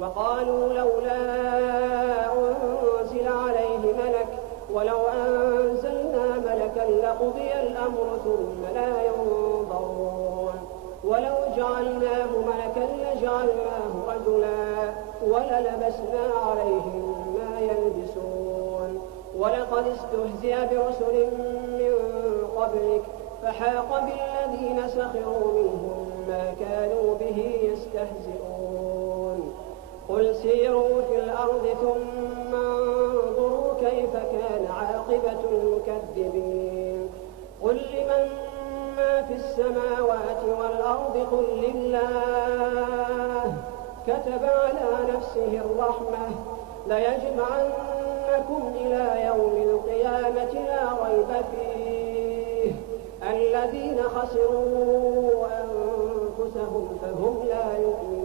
وقالوا لولا أنزل عليه ملك ولو أنزلنا ملكا لقضي الأمر ثم لا ينظرون ولو جعلناه ملكا لجعلناه رجلا وللبسنا عليهم ما يلبسون ولقد استهزئ برسل من قبلك فحاق بالذين سخروا منهم ما كانوا به يستهزئون قل سيروا في الأرض ثم انظروا كيف كان عاقبة المكذبين قل لمن ما في السماوات والأرض قل لله كتب على نفسه الرحمة ليجمعنكم إلى يوم القيامة لا ريب فيه الذين خسروا أنفسهم فهم لا يؤمنون